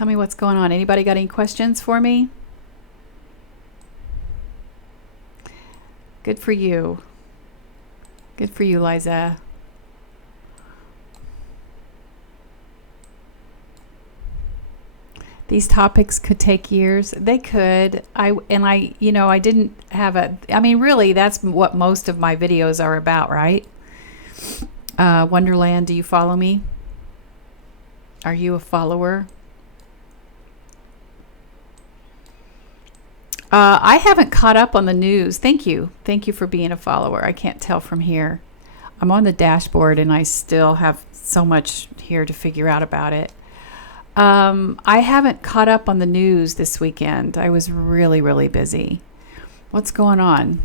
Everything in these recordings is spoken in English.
Tell me what's going on. Anybody got any questions for me? Good for you. Good for you, Liza. These topics could take years. They could. I didn't have really, that's what most of my videos are about, right? Wonderland, do you follow me? Are you a follower? I haven't caught up on the news. Thank you. Thank you for being a follower. I can't tell from here. I'm on the dashboard and I still have so much here to figure out about it. I haven't caught up on the news this weekend. I was really, really busy. What's going on?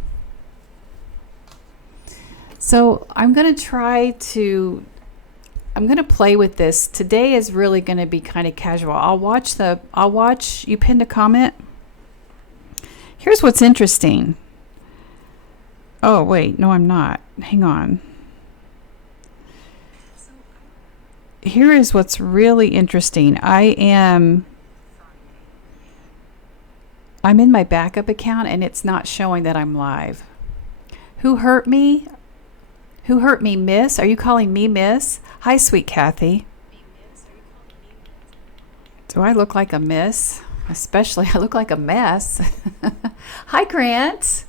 So I'm going to play with this. Today is really going to be kind of casual. I'll watch, you pinned a comment. Here's what's interesting. Oh, wait, no, I'm not. Hang on. Here is what's really interesting. I'm in my backup account and it's not showing that I'm live. Who hurt me? Who hurt me, miss? Are you calling me miss? Hi, sweet Kathy. Do I look like a miss? Especially, I look like a mess. Hi, Grant.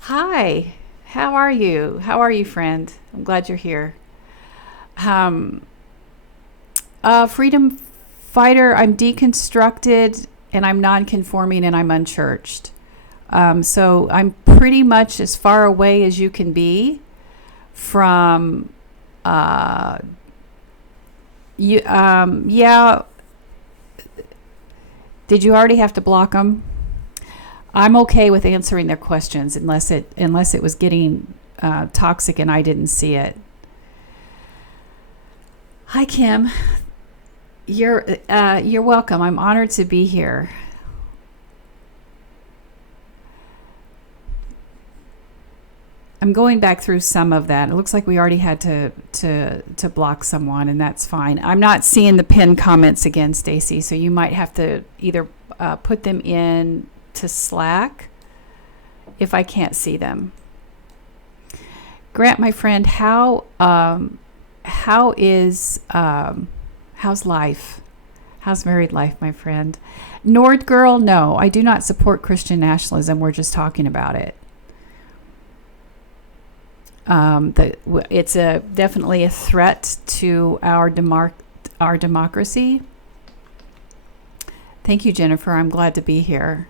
Hi. How are you? How are you, friend? I'm glad you're here. Freedom fighter, I'm deconstructed and I'm non-conforming and I'm unchurched. So I'm pretty much as far away as you can be from, yeah. Did you already have to block them? I'm okay with answering their questions unless it was getting toxic and I didn't see it. Hi, Kim. You're welcome. I'm honored to be here. I'm going back through some of that. It looks like we already had to block someone, and that's fine. I'm not seeing the pinned comments again, Stacy, so you might have to either put them in to Slack if I can't see them. Grant, my friend, how's life? How's married life, my friend? Nord girl, no, I do not support Christian nationalism. We're just talking about it. It's definitely a threat to our democracy. Thank you, Jennifer. I'm glad to be here.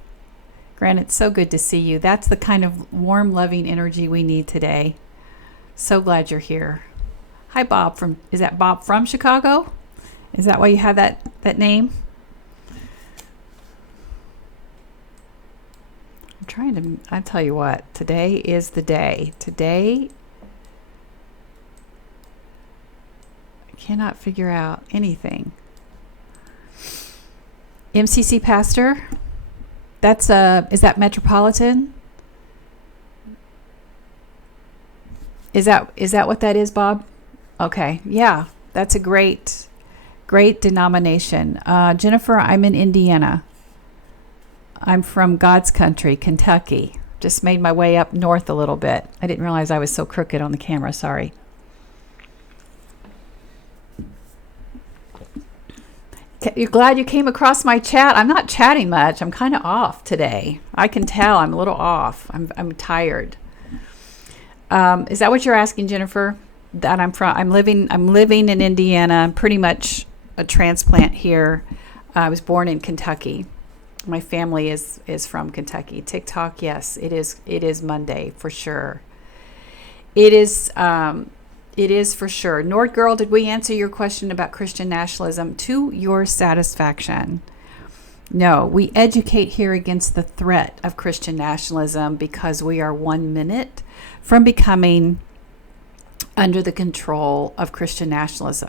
Grant, it's so good to see you. That's the kind of warm, loving energy we need today. So glad you're here. Hi, Bob. Is that Bob from Chicago? Is that why you have that name? I tell you what, today is the day. Today, I cannot figure out anything. MCC pastor, is that Metropolitan? Is that what that is, Bob? Okay, yeah, that's a great denomination. Jennifer, I'm in Indiana. I'm from God's country, Kentucky. Just made my way up north a little bit. I didn't realize I was so crooked on the camera, sorry. You're glad you came across my chat? I'm not chatting much. I'm kind of off today. I can tell I'm a little off. I'm tired. Is that what you're asking, Jennifer? That I'm living in Indiana. I'm pretty much a transplant here. I was born in Kentucky. My family is from Kentucky. TikTok, yes, it is Monday for sure. It is for sure. Nord Girl, did we answer your question about Christian nationalism to your satisfaction? No, we educate here against the threat of Christian nationalism because we are 1 minute from becoming under the control of Christian nationalists.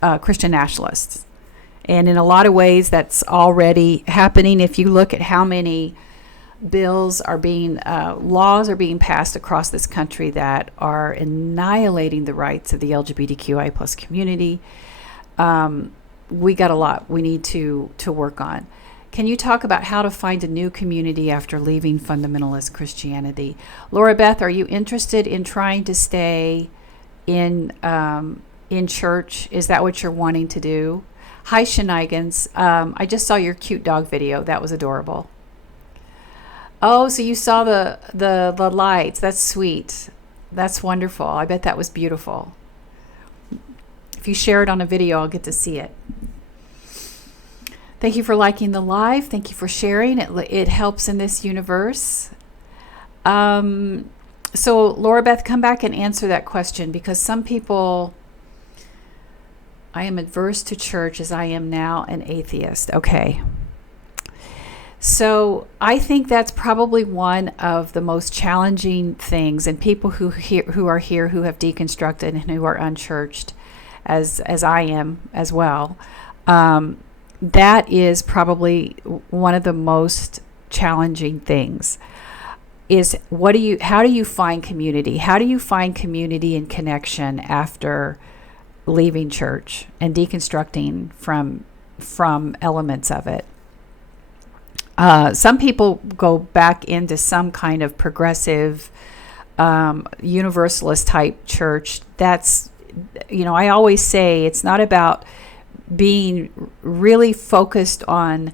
And in a lot of ways, that's already happening. If you look at how many laws are being passed across this country that are annihilating the rights of the LGBTQI plus community, we got a lot we need to work on. Can you talk about how to find a new community after leaving fundamentalist Christianity? Laura Beth, are you interested in trying to stay in church? Is that what you're wanting to do? Hi, Shenigans. I just saw your cute dog video. That was adorable. Oh, so you saw the lights. That's sweet. That's wonderful. I bet that was beautiful. If you share it on a video, I'll get to see it. Thank you for liking the live. Thank you for sharing. It helps in this universe. So Laura Beth, come back and answer that question, because some people, I am adverse to church as I am now an atheist. Okay. So I think that's probably one of the most challenging things, and people who are here who have deconstructed and who are unchurched, as I am as well. That is probably one of the most challenging things. Is how do you find community? How do you find community and connection after leaving church and deconstructing from elements of it? Some people go back into some kind of progressive, universalist type church. That's, I always say it's not about being really focused on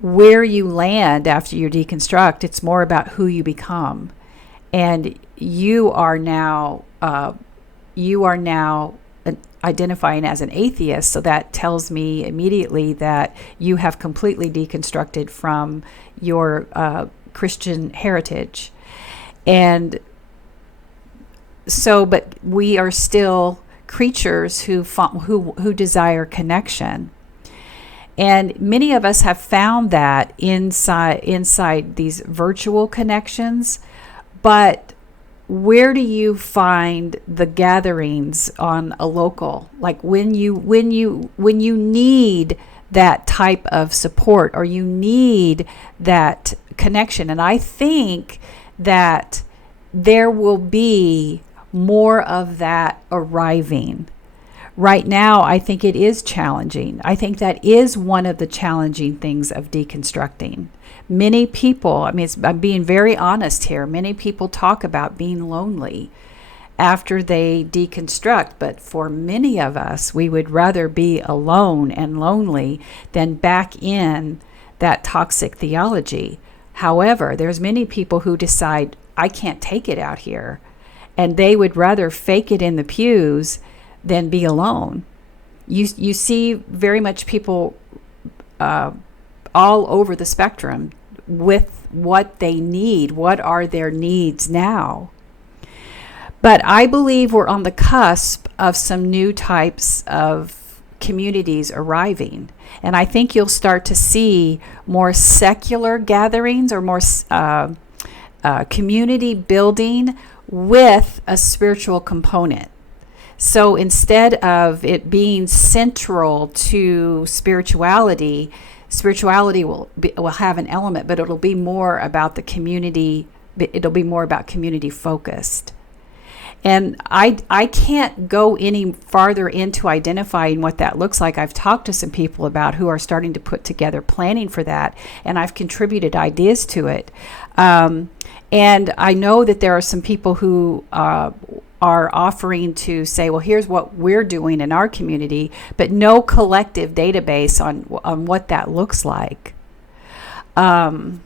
where you land after you deconstruct. It's more about who you become. And you are now identifying as an atheist, so that tells me immediately that you have completely deconstructed from your Christian heritage. And so, but we are still creatures who desire connection. And many of us have found that inside these virtual connections, but where do you find the gatherings on a local, like when you need that type of support, or you need that connection? And I think that there will be more of that arriving. Right now, I think it is challenging. I think that is one of the challenging things of deconstructing. Many people, I'm being very honest here, many people talk about being lonely after they deconstruct, but for many of us, we would rather be alone and lonely than back in that toxic theology. However, there's many people who decide, I can't take it out here, and they would rather fake it in the pews than be alone. You see very much people all over the spectrum with what they need. What are their needs now? But I believe we're on the cusp of some new types of communities arriving. And I think you'll start to see more secular gatherings, or more community building with a spiritual component. So instead of it being central to spirituality will have an element, but it'll be more about the community. It'll be more about community focused. And I can't go any farther into identifying what that looks like. I've talked to some people about who are starting to put together planning for that, and I've contributed ideas to it. And I know that there are some people who are offering to say, well, here's what we're doing in our community, but no collective database on what that looks like. And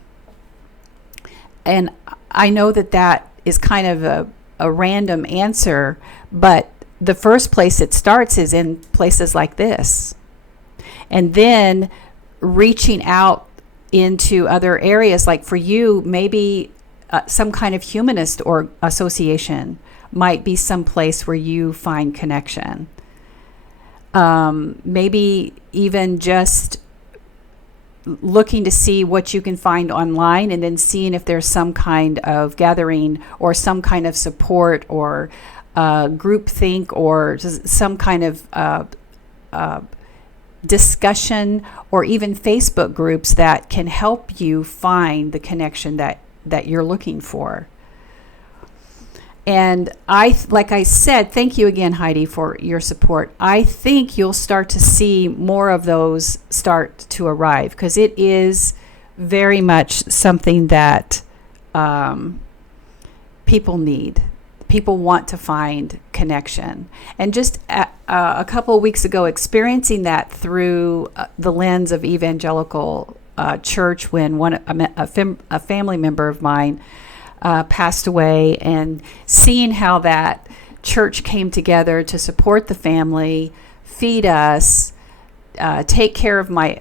I know that is kind of a random answer, but the first place it starts is in places like this. And then reaching out into other areas, like for you, maybe some kind of humanist or association might be some place where you find connection. Maybe even just looking to see what you can find online, and then seeing if there's some kind of gathering or some kind of support or group think or some kind of discussion, or even Facebook groups that can help you find the connection that you're looking for. And like I said, thank you again, Heidi, for your support. I think you'll start to see more of those start to arrive, because it is very much something that people need. People want to find connection. And just a couple of weeks ago, experiencing that through the lens of evangelical church, when a family member of mine passed away, and seeing how that church came together to support the family, feed us, take care of the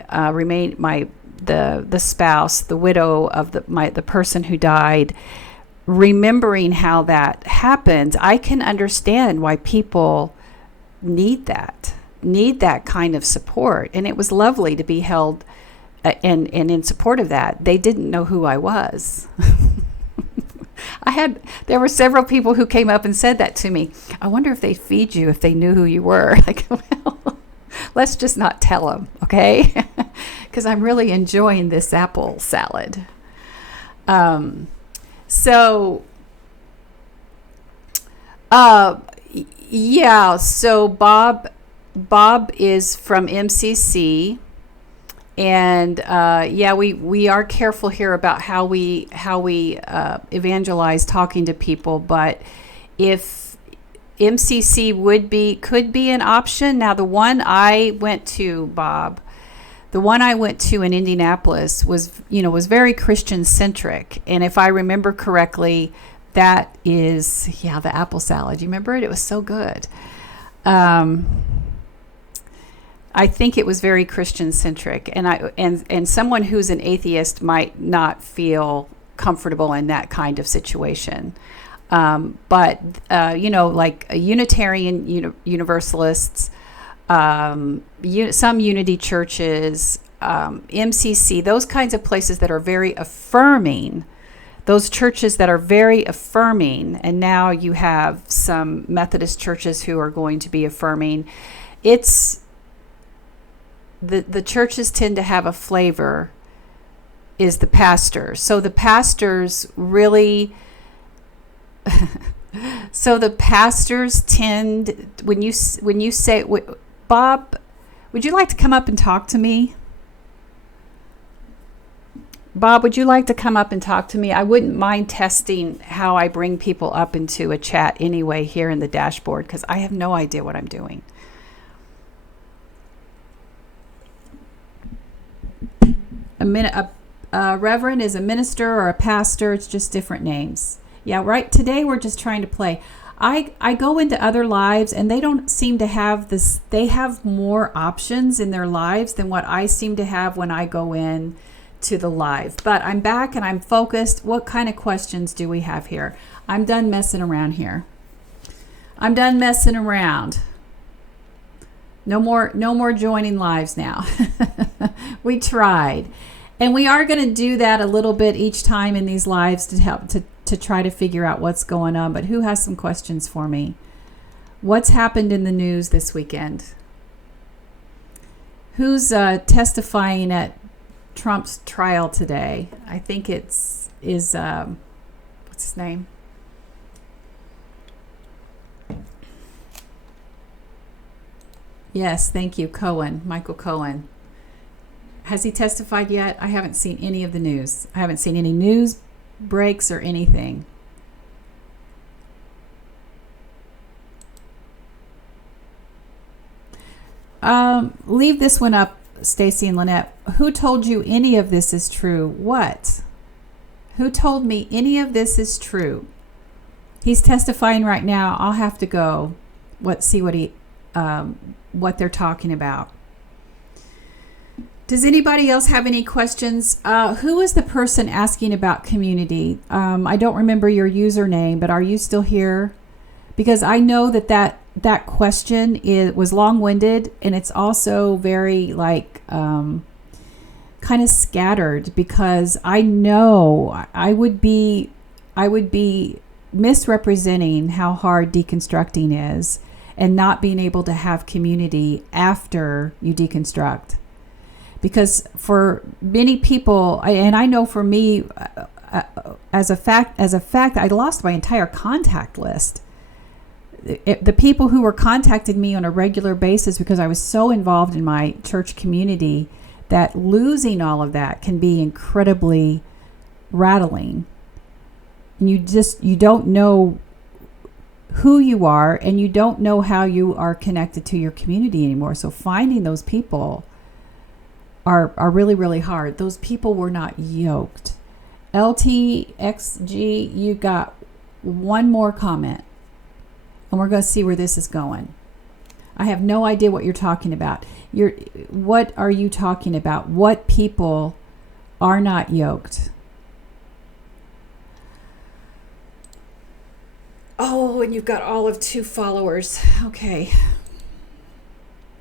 spouse, the widow of the person who died. Remembering how that happens, I can understand why people need that kind of support. And it was lovely to be held and in support of that. They didn't know who I was. There were several people who came up and said that to me. I wonder if they'd feed you if they knew who you were. Like, well, let's just not tell them, okay? Because I'm really enjoying this apple salad. So Bob is from MCC, and we are careful here about how we evangelize, talking to people. But if MCC could be an option. Now, the one I went to, Bob, the one I went to in Indianapolis was very Christian centric. And if I remember correctly, that is, the apple salad. You remember it? It was so good. I think it was very Christian centric. And someone who's an atheist might not feel comfortable in that kind of situation. But like Unitarian Universalists, some unity churches, MCC, those kinds of places that are very affirming, those churches that are very affirming, and now you have some Methodist churches who are going to be affirming. It's the churches tend to have a flavor, is the pastors. So the pastors really tend, when you say, Bob, would you like to come up and talk to me? Bob, would you like to come up and talk to me? I wouldn't mind testing how I bring people up into a chat anyway here in the dashboard, because I have no idea what I'm doing. A reverend is a minister or a pastor. It's just different names. Yeah, right. Today we're just trying to play. I go into other lives and they don't seem to have this. They have more options in their lives than what I seem to have when I go in to the live. But I'm back and I'm focused. What kind of questions do we have here? I'm done messing around here. I'm done messing around. No more joining lives now. We tried. And we are going to do that a little bit each time in these lives to help to try to figure out what's going on. But who has some questions for me? What's happened in the news this weekend? Who's testifying at Trump's trial today? I think what's his name? Yes, thank you, Michael Cohen. Has he testified yet? I haven't seen any of the news. I haven't seen any news breaks or anything. Leave this one up, Stacy and Lynette. Who told you any of this is true? What? Who told me any of this is true? He's testifying right now. I'll have to go see what they're talking about. Does anybody else have any questions? Who is the person asking about community? I don't remember your username, but are you still here? Because I know that question was long-winded, and it's also very kind of scattered, because I know I would be misrepresenting how hard deconstructing is and not being able to have community after you deconstruct. Because for many people, and I know for me, as a fact, I lost my entire contact list. The people who were contacting me on a regular basis because I was so involved in my church community, that losing all of that can be incredibly rattling. And you don't know who you are, and you don't know how you are connected to your community anymore. So finding those people are really, really hard. Those people were not yoked. LTXG, you got one more comment. And we're going to see where this is going. I have no idea what you're talking about. What are you talking about? What people are not yoked? Oh, and you've got all of 2 followers. Okay.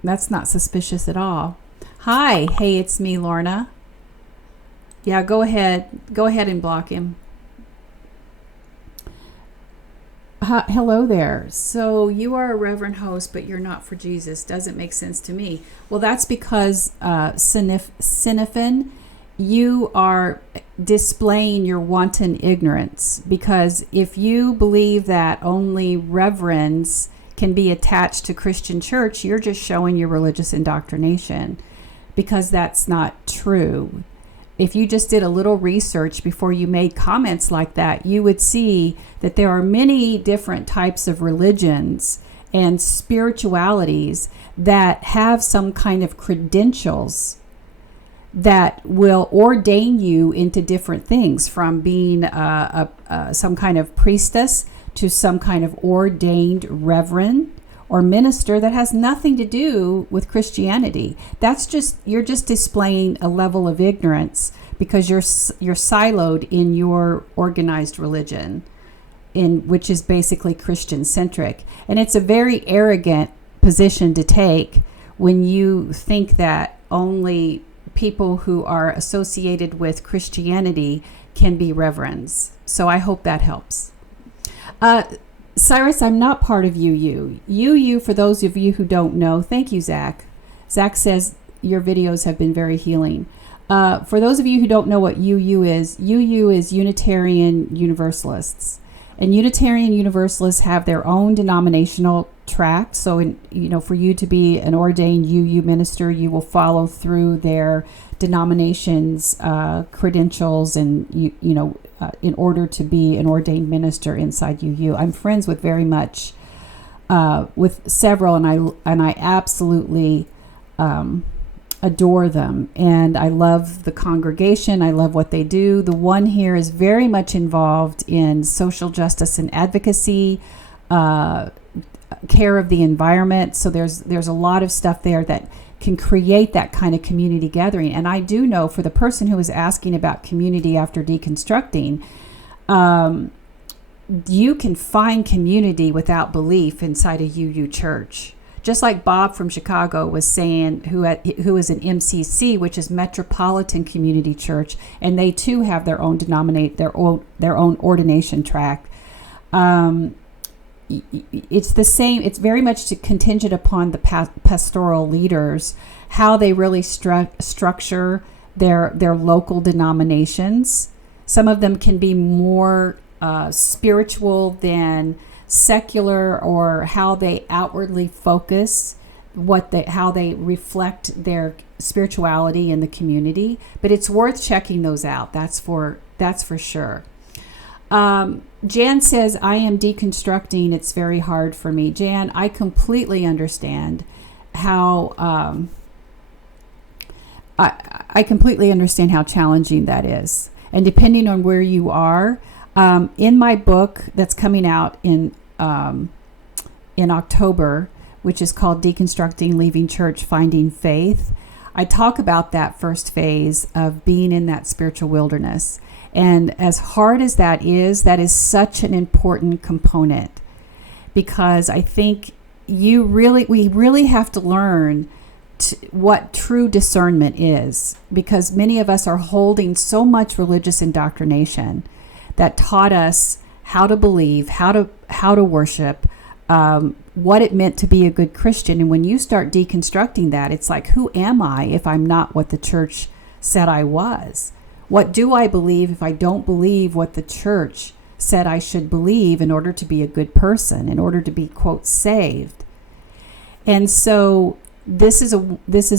That's not suspicious at all. Hi. Hey, it's me, Lorna. Yeah, go ahead. Go ahead and block him. Hello there. So you are a reverend host, but you're not for Jesus. Doesn't make sense to me. Well, that's because, Sinifin, you are displaying your wanton ignorance. Because if you believe that only reverends can be attached to Christian church, you're just showing your religious indoctrination. Because that's not true. If you just did a little research before you made comments like that, you would see that there are many different types of religions and spiritualities that have some kind of credentials that will ordain you into different things, from being some kind of priestess to some kind of ordained reverend or minister that has nothing to do with Christianity. You're just displaying a level of ignorance because you're siloed in your organized religion, which is basically Christian centric. And it's a very arrogant position to take when you think that only people who are associated with Christianity can be reverends. So I hope that helps. Cyrus, I'm not part of UU. UU, for those of you who don't know, thank you, Zach. Zach says your videos have been very healing. For those of you who don't know what UU is Unitarian Universalists. And Unitarian Universalists have their own denominational track. So, for you to be an ordained UU minister, you will follow through their denomination's credentials and, in order to be an ordained minister inside UU. I'm friends with with several, and I absolutely adore them. And I love the congregation. I love what they do. The one here is very much involved in social justice and advocacy, care of the environment. So there's a lot of stuff there that can create that kind of community gathering. And I do know, for the person who was asking about community after deconstructing, you can find community without belief inside a UU church. Just like Bob from Chicago was saying, who is an MCC, which is Metropolitan Community Church, and they too have their own their own ordination track. It's the same. It's very much contingent upon the pastoral leaders, how they really structure their local denominations. Some of them can be more spiritual than secular, or how they outwardly focus, how they reflect their spirituality in the community. But it's worth checking those out. That's for sure. Jan says, I am deconstructing. It's very hard for me. Jan, I completely understand how I completely understand how challenging that is. And depending on where you are, in my book that's coming out in October, which is called Deconstructing, Leaving Church, Finding Faith, I talk about that first phase of being in that spiritual wilderness. And as hard as that is such an important component, because I think we really have to learn what true discernment is, because many of us are holding so much religious indoctrination that taught us how to believe, how to worship, what it meant to be a good Christian. And when you start deconstructing that, it's like, who am I if I'm not what the church said I was? What do I believe if I don't believe what the church said I should believe in order to be a good person, in order to be, quote, saved? And so this is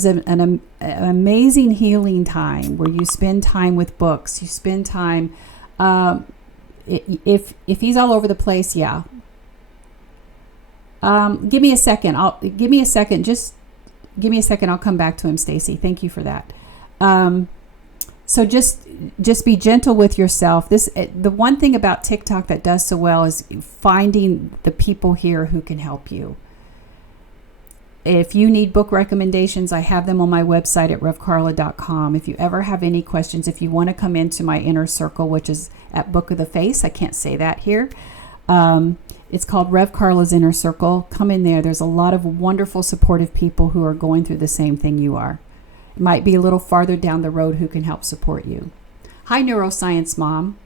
an amazing healing time where you spend time with books. You spend time. If he's all over the place, yeah. Give me a second. Just give me a second. I'll come back to him, Stacy. Thank you for that. So just be gentle with yourself. The one thing about TikTok that does so well is finding the people here who can help you. If you need book recommendations, I have them on my website at revkarla.com. If you ever have any questions, if you want to come into my inner circle, which is at Book of the Face, I can't say that here. It's called Rev Karla's Inner Circle. Come in there. There's a lot of wonderful, supportive people who are going through the same thing you are. It might be a little farther down the road who can help support you. Hi, Neuroscience Mom.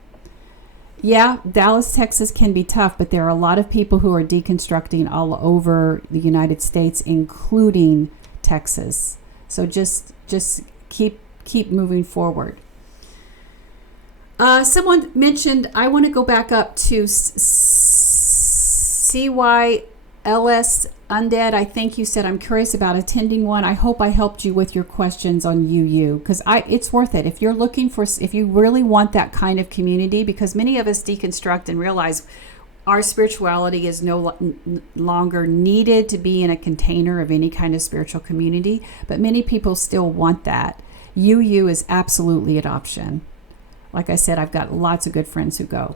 Yeah, Dallas, Texas can be tough, but there are a lot of people who are deconstructing all over the United States, including Texas. So just keep moving forward. Someone mentioned, I want to go back up to CYLS Undead. I think you said, I'm curious about attending one. I hope I helped you with your questions on UU, because it's worth it. If you're looking for, if you really want that kind of community, because many of us deconstruct and realize our spirituality is no longer needed to be in a container of any kind of spiritual community, but many people still want that. UU is absolutely an option. Like I said, I've got lots of good friends who go.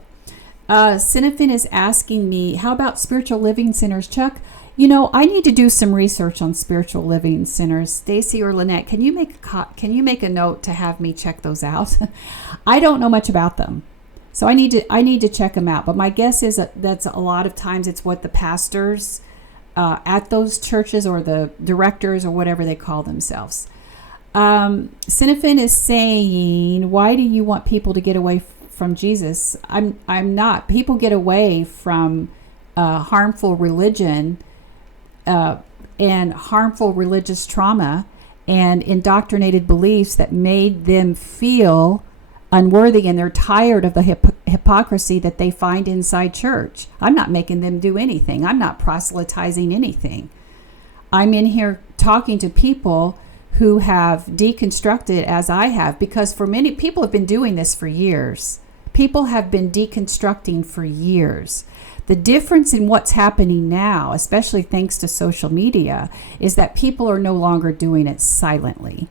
Cinefin is asking me, how about spiritual living centers? Chuck, I need to do some research on spiritual living centers. Stacy or Lynette, can you make a note to have me check those out? I don't know much about them, so I need to check them out. But my guess is that's a lot of times it's what the pastors at those churches or the directors or whatever they call themselves. Cinefin is saying, why do you want people to get away from Jesus? I'm not. People get away from harmful religion and harmful religious trauma and indoctrinated beliefs that made them feel unworthy, and they're tired of the hypocrisy that they find inside church. I'm not making them do anything. I'm not proselytizing anything. I'm in here talking to people who have deconstructed as I have, because for many people have been doing this for years. People have been deconstructing for years. The difference in what's happening now, especially thanks to social media, is that people are no longer doing it silently.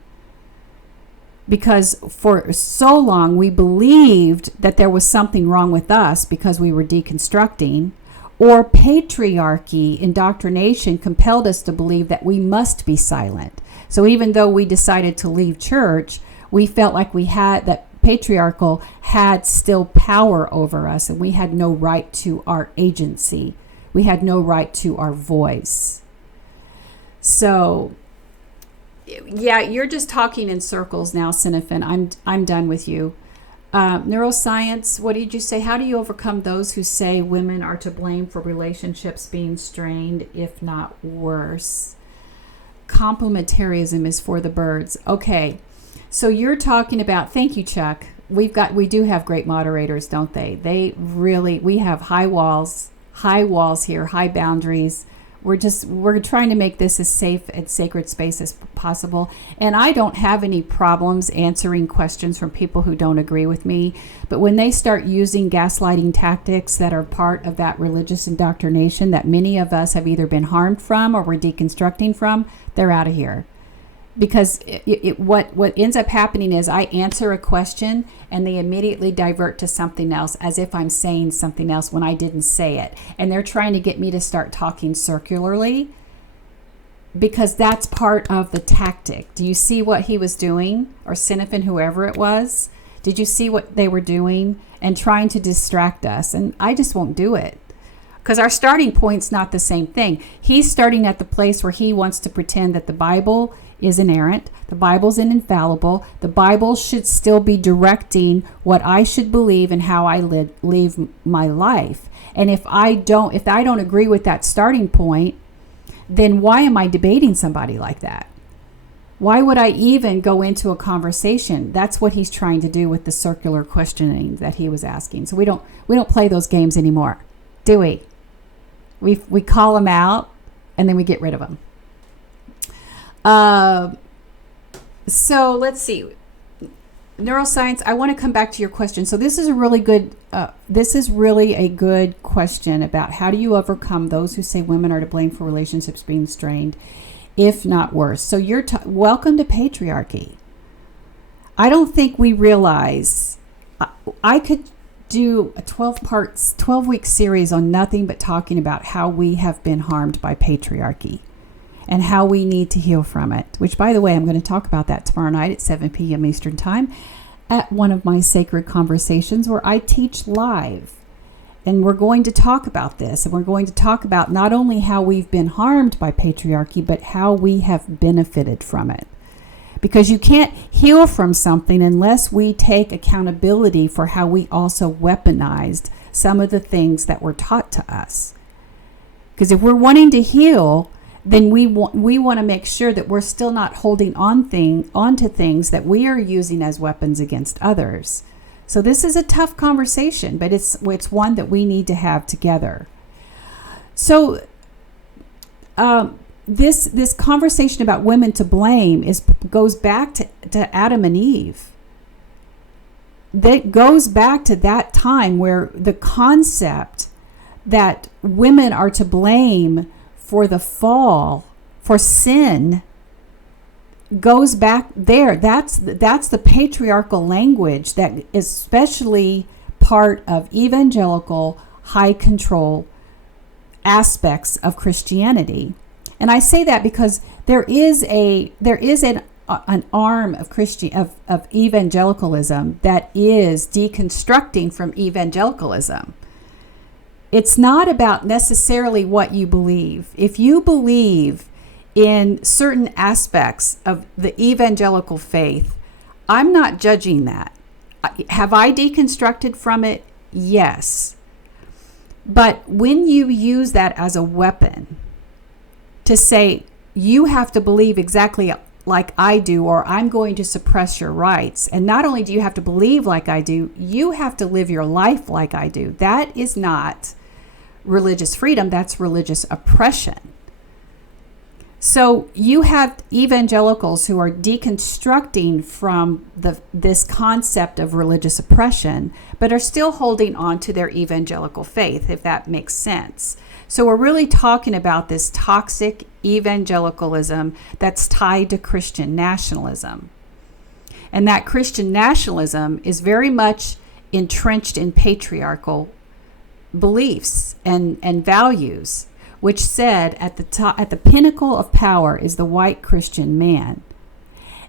Because for so long we believed that there was something wrong with us because we were deconstructing, or patriarchy, indoctrination, compelled us to believe that we must be silent. So even though we decided to leave church, we felt like we had that patriarchal had still power over us, and we had no right to our agency. We had no right to our voice. So, yeah, you're just talking in circles now, Cinefin. I'm done with you. Neuroscience, what did you say? How do you overcome those who say women are to blame for relationships being strained, if not worse? Complementarism is for the birds. Okay. So you're talking about, thank you, Chuck. We do have great moderators, don't they? We have high walls here, high boundaries. We're trying to make this as safe and sacred space as possible. And I don't have any problems answering questions from people who don't agree with me. But when they start using gaslighting tactics that are part of that religious indoctrination that many of us have either been harmed from or we're deconstructing from, they're out of here. Because what ends up happening is I answer a question and they immediately divert to something else as if I'm saying something else when I didn't say it. And they're trying to get me to start talking circularly because that's part of the tactic. Do you see what he was doing? Or Cinefin, whoever it was? Did you see what they were doing? And trying to distract us. And I just won't do it. Because our starting point's not the same thing. He's starting at the place where he wants to pretend that the Bible is inerrant, the Bible's infallible, the Bible should still be directing what I should believe and how I live my life. And if I don't agree with that starting point, then why am I debating somebody like that? Why would I even go into a conversation? That's what he's trying to do with the circular questioning that he was asking. So we don't play those games anymore, do we? We call them out and then we get rid of them. So let's see. Neuroscience, I want to come back to your question. So this is a really good question about how do you overcome those who say women are to blame for relationships being strained, if not worse. So you're welcome to patriarchy. I don't think we realize, I could do a 12-week series on nothing but talking about how we have been harmed by patriarchy and how we need to heal from it, which, by the way, I'm going to talk about that tomorrow night at 7 p.m. Eastern Time at one of my sacred conversations where I teach live. And we're going to talk about this, and we're going to talk about not only how we've been harmed by patriarchy, but how we have benefited from it. Because you can't heal from something unless we take accountability for how we also weaponized some of the things that were taught to us. Because if we're wanting to heal, then we want to make sure that we're still not holding onto things that we are using as weapons against others. So this is a tough conversation, but it's one that we need to have together. So this conversation about women to blame goes back to Adam and Eve. That goes back to that time where the concept that women are to blame for the fall, for sin, goes back there. That's the patriarchal language that is especially part of evangelical high control aspects of Christianity. And I say that because there is an arm of evangelicalism that is deconstructing from evangelicalism. It's not about necessarily what you believe. If you believe in certain aspects of the evangelical faith, I'm not judging that. Have I deconstructed from it? Yes. But when you use that as a weapon to say, you have to believe exactly like I do, or I'm going to suppress your rights. And not only do you have to believe like I do, you have to live your life like I do. That is not religious freedom, that's religious oppression. So you have evangelicals who are deconstructing from this concept of religious oppression, but are still holding on to their evangelical faith, if that makes sense. So we're really talking about this toxic evangelicalism that's tied to Christian nationalism. And that Christian nationalism is very much entrenched in patriarchal beliefs and values, which said at the pinnacle of power is the white Christian man.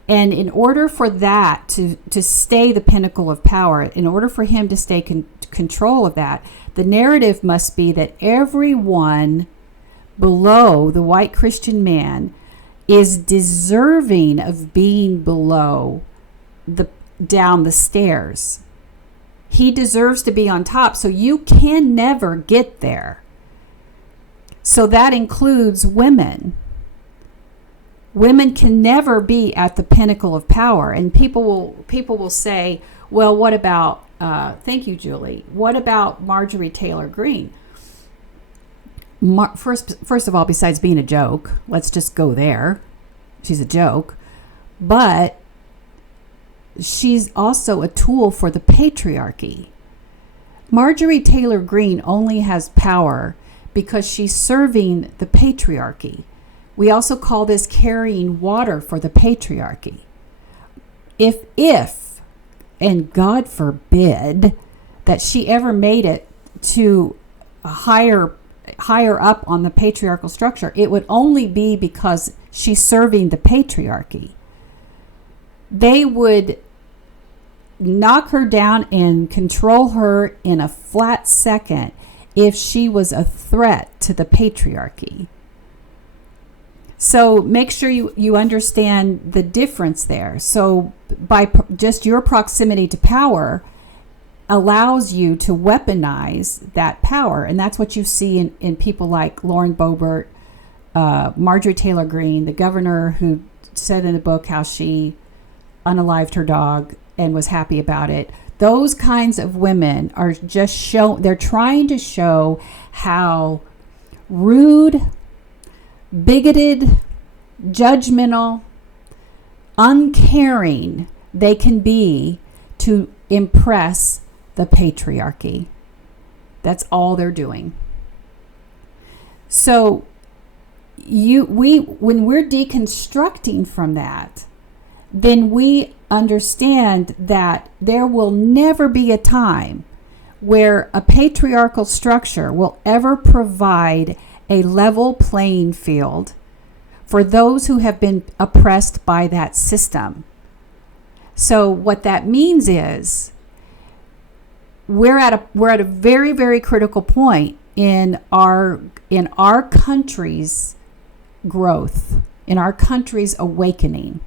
And in order for that to stay the pinnacle of power, in order for him to stay control of that, the narrative must be that everyone below the white Christian man is deserving of being below down the stairs. He deserves to be on top, so you can never get there. So that includes women. Women can never be at the pinnacle of power. And people will say, well, what about, thank you, Julie, what about Marjorie Taylor Greene? First of all, besides being a joke, let's just go there. She's a joke. But she's also a tool for the patriarchy. Marjorie Taylor Greene only has power because she's serving the patriarchy. We also call this carrying water for the patriarchy. If, and God forbid, that she ever made it to a higher up on the patriarchal structure, it would only be because she's serving the patriarchy. They would knock her down and control her in a flat second if she was a threat to the patriarchy. So make sure you understand the difference there. So by just your proximity to power allows you to weaponize that power. And that's what you see in people like Lauren Boebert, Marjorie Taylor Greene, the governor who said in the book how she unalived her dog and was happy about it. Those kinds of women are just they're trying to show how rude, bigoted, judgmental, uncaring they can be to impress the patriarchy. That's all they're doing. So when we're deconstructing from that, then we understand that there will never be a time where a patriarchal structure will ever provide a level playing field for those who have been oppressed by that system. So what that means is we're at a very, very critical point in our country's growth, in our country's awakening.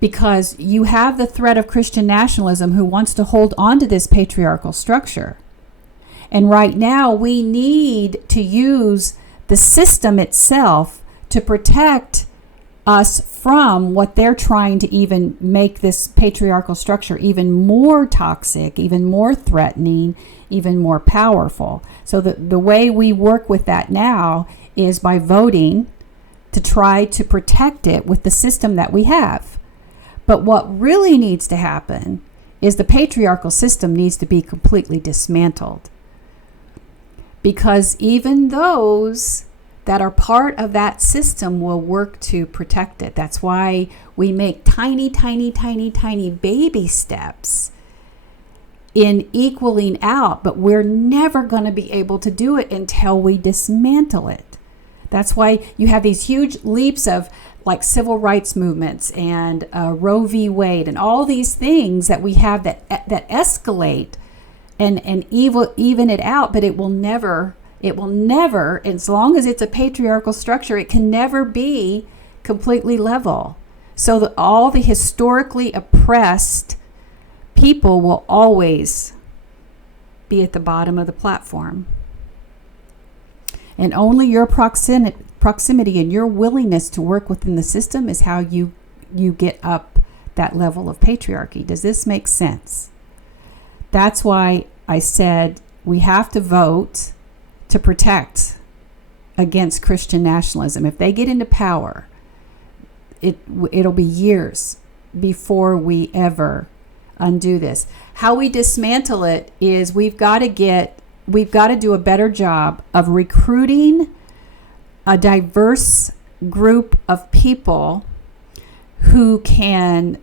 Because you have the threat of Christian nationalism who wants to hold on to this patriarchal structure. And right now we need to use the system itself to protect us from what they're trying to even make this patriarchal structure even more toxic, even more threatening, even more powerful. So the way we work with that now is by voting to try to protect it with the system that we have. But what really needs to happen is the patriarchal system needs to be completely dismantled. Because even those that are part of that system will work to protect it. That's why we make tiny, tiny, tiny, tiny baby steps in equaling out, but we're never going to be able to do it until we dismantle it. That's why you have these huge leaps of like civil rights movements and Roe v. Wade and all these things that we have that escalate and even it out, but it will never, as long as it's a patriarchal structure, it can never be completely level. So that all the historically oppressed people will always be at the bottom of the platform. And only your proximity and your willingness to work within the system is how you get up that level of patriarchy. Does this make sense? That's why I said we have to vote to protect against Christian nationalism. If they get into power, it'll be years before we ever undo this. How we dismantle it is we've got to do a better job of recruiting a diverse group of people who can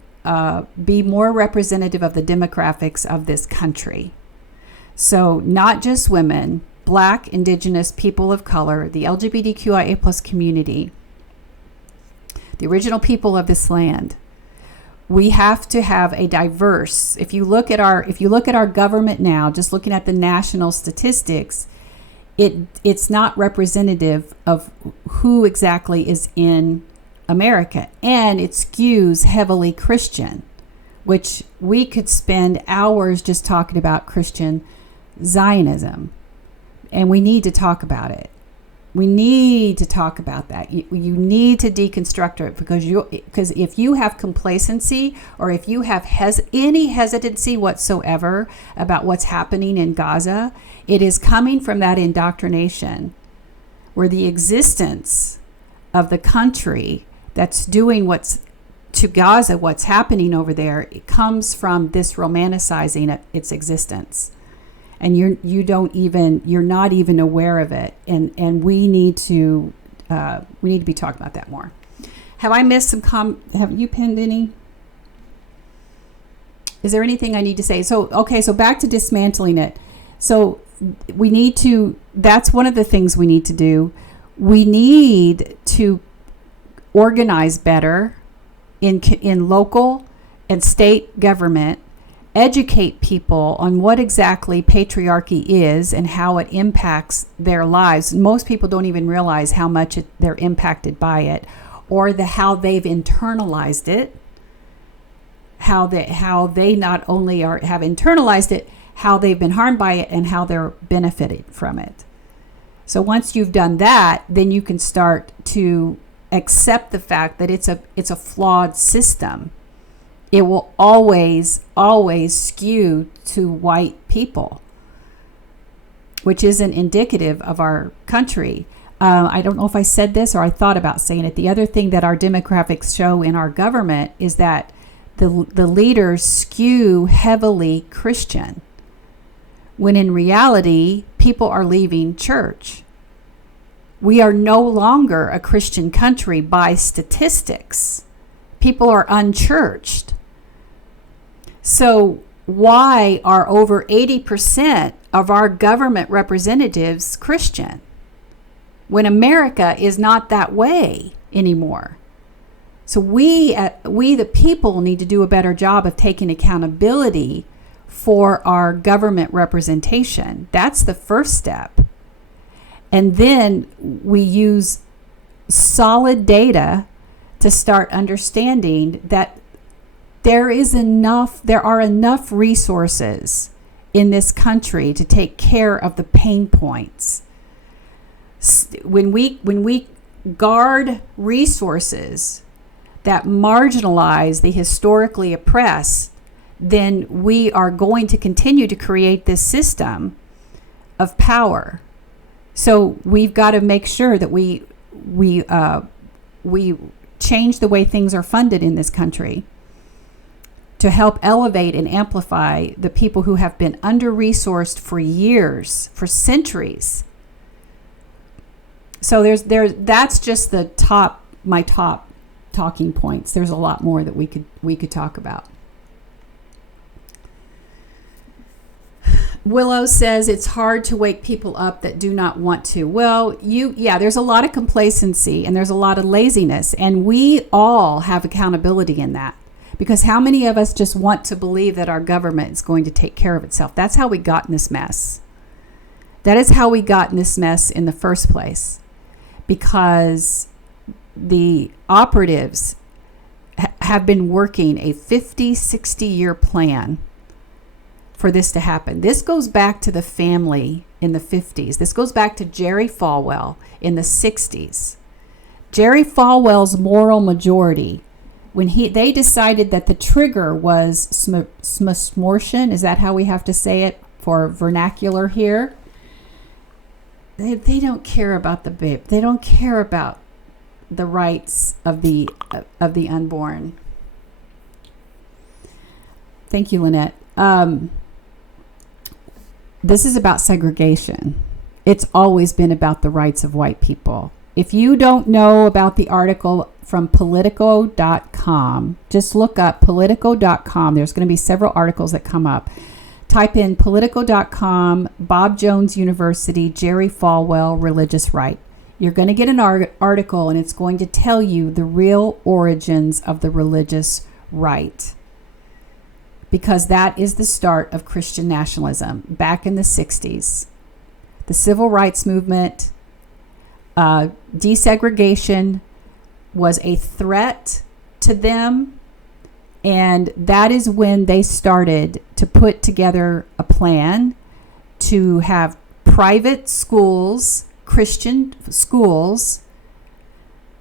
be more representative of the demographics of this country. So not just women, Black, Indigenous, people of color, the LGBTQIA plus community, the original people of this land. We have to have a diverse. If you look at our government now, just looking at the national statistics, it's not representative of who exactly is in America, and it skews heavily Christian, which we could spend hours just talking about Christian Zionism, and we need to talk about it. We need to talk about that. You need to deconstruct it because if you have complacency or if you have any hesitancy whatsoever about what's happening in Gaza, it is coming from that indoctrination where the existence of the country that's doing what's to Gaza, what's happening over there, it comes from this romanticizing its existence. And you're not even aware of it, and we need to be talking about that more. Have I missed some have you pinned any? Is there anything I need to say? So back to dismantling it. So that's one of the things we need to do. We need to organize better in local and state government, educate people on what exactly patriarchy is and how it impacts their lives. Most people don't even realize how much they're impacted by it, or how they've internalized it, how they not only have internalized it, how they've been harmed by it, and how they're benefiting from it. So once you've done that, then you can start to accept the fact that it's a flawed system, it will always skew to white people, which isn't indicative of our country. I don't know if I said this or I thought about saying it. The other thing that our demographics show in our government is that the leaders skew heavily Christian, when in reality, people are leaving church. We are no longer a Christian country by statistics. People are unchurched. So why are over 80% of our government representatives Christian, when America is not that way anymore? So we the people need to do a better job of taking accountability for our government representation. That's the first step. And then we use solid data to start understanding that there are enough resources in this country to take care of the pain points. When we guard resources that marginalize the historically oppressed, then we are going to continue to create this system of power. So we've got to make sure that we change the way things are funded in this country to help elevate and amplify the people who have been under-resourced for years, for centuries. So that's just my top talking points. There's a lot more that we could talk about. Willow says it's hard to wake people up that do not want to. Well, there's a lot of complacency and there's a lot of laziness, and we all have accountability in that. Because how many of us just want to believe that our government is going to take care of itself? That's how we got in this mess. That is how we got in this mess in the first place. Because the operatives have been working a 50, 60-year plan for this to happen. This goes back to the family in the 50s. This goes back to Jerry Falwell in the 60s. Jerry Falwell's moral majority, when they decided that the trigger was smortion, is that how we have to say it for vernacular here? They don't care about the babe. They don't care about the rights of the unborn. Thank you, Lynette. This is about segregation. It's always been about the rights of white people. If you don't know about the article from Politico.com, just look up Politico.com. There's going to be several articles that come up. Type in Politico.com, Bob Jones University, Jerry Falwell, religious right. You're going to get an article, and it's going to tell you the real origins of the religious right. Because that is the start of Christian nationalism back in the 60s. The civil rights movement, desegregation was a threat to them, and that is when they started to put together a plan to have private schools, Christian schools,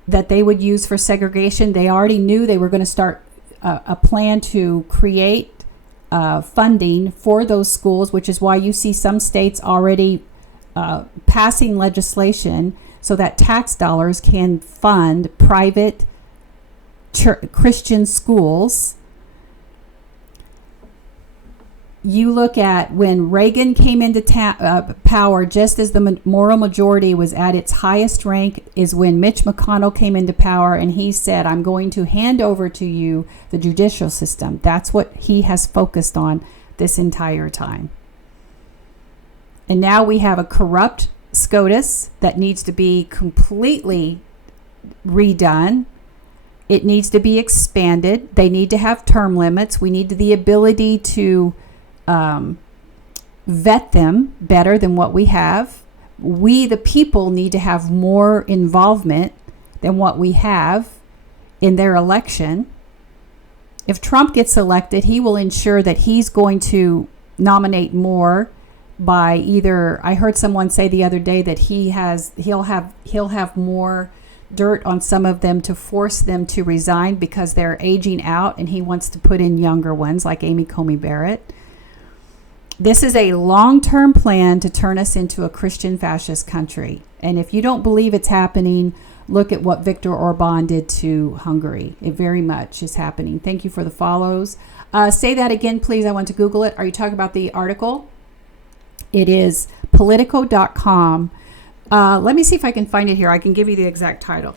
that they would use for segregation. They already knew they were going to start a plan to create funding for those schools, which is why you see some states already passing legislation so that tax dollars can fund private Christian schools. You look at when Reagan came into power, just as the moral majority was at its highest rank, is when Mitch McConnell came into power, and he said, I'm going to hand over to you the judicial system. That's what he has focused on this entire time. And now we have a corrupt SCOTUS that needs to be completely redone. It needs to be expanded. They need to have term limits. We need the ability to vet them better than what we have. We, the people, need to have more involvement than what we have in their election. If Trump gets elected, he will ensure that he's going to nominate more by either, I heard someone say the other day that he'll have more dirt on some of them to force them to resign because they're aging out, and he wants to put in younger ones like Amy Coney Barrett. This is a long-term plan to turn us into a Christian fascist country. And if you don't believe it's happening, look at what Viktor Orban did to Hungary. It very much is happening. Thank you for the follows. Say that again, please. I want to Google it. Are you talking about the article? It is Politico.com. Let me see if I can find it here. I can give you the exact title.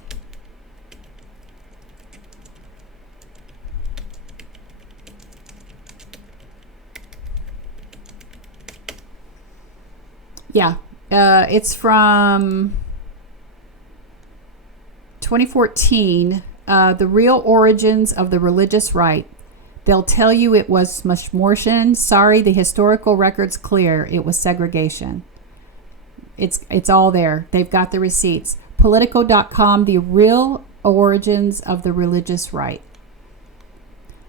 Yeah, it's from 2014, The Real Origins of the Religious Right. They'll tell you it was Mushmortian. Sorry, the historical record's clear. It was segregation. It's all there. They've got the receipts. Politico.com, The Real Origins of the Religious Right.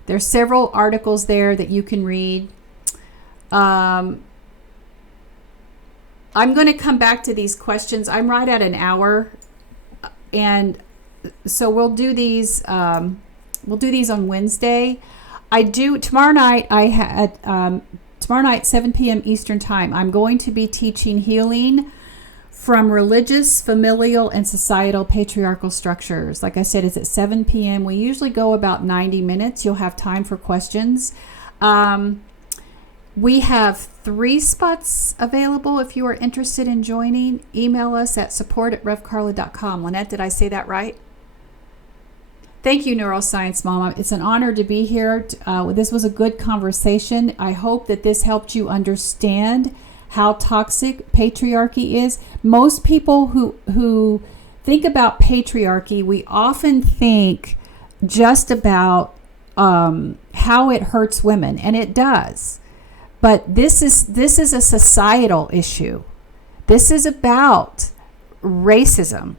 There's several articles there that you can read. I'm going to come back to these questions. I'm right at an hour, and so we'll do these. We'll do these on Wednesday. Tomorrow night. Tomorrow night, 7 p.m. Eastern Time. I'm going to be teaching healing from religious, familial, and societal patriarchal structures. Like I said, it's at 7 p.m. We usually go about 90 minutes. You'll have time for questions. We have 3 spots available if you are interested in joining. Email us at support@revkarla.com. Lynette, did I say that right? Thank you, Neuroscience Mama. It's an honor to be here. This was a good conversation. I hope that this helped you understand how toxic patriarchy is. Most people who think about patriarchy, we often think just about how it hurts women, and it does. But this is a societal issue. This is about racism.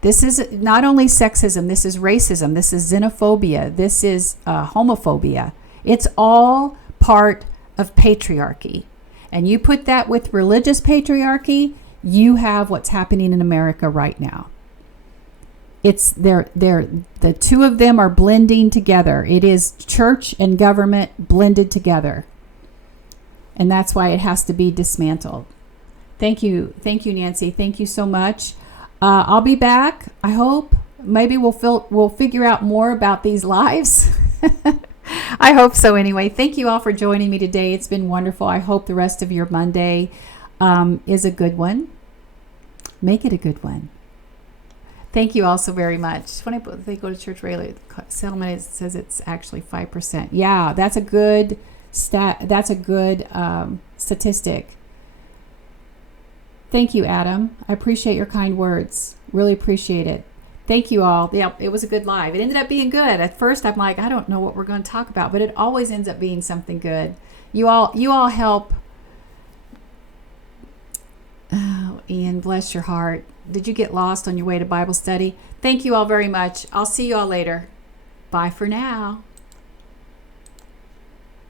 This is not only sexism, this is racism, this is xenophobia, this is homophobia. It's all part of patriarchy. And you put that with religious patriarchy, you have what's happening in America right now. The two of them are blending together. It is church and government blended together. And that's why it has to be dismantled. Thank you, Nancy. Thank you so much. I'll be back. I hope. Maybe we'll figure out more about these lives. I hope so. Anyway, thank you all for joining me today. It's been wonderful. I hope the rest of your Monday is a good one. Make it a good one. Thank you all so very much. When they go to church regularly, settlement says it's actually 5%. Yeah, that's a good stat. That's a good statistic. Thank you, Adam. I appreciate your kind words. Really appreciate it. Thank you all. Yeah, it was a good live. It ended up being good. At first, I'm like, I don't know what we're going to talk about, but it always ends up being something good. You all help. Oh, Ian, bless your heart. Did you get lost on your way to Bible study? Thank you all very much. I'll see you all later. Bye for now.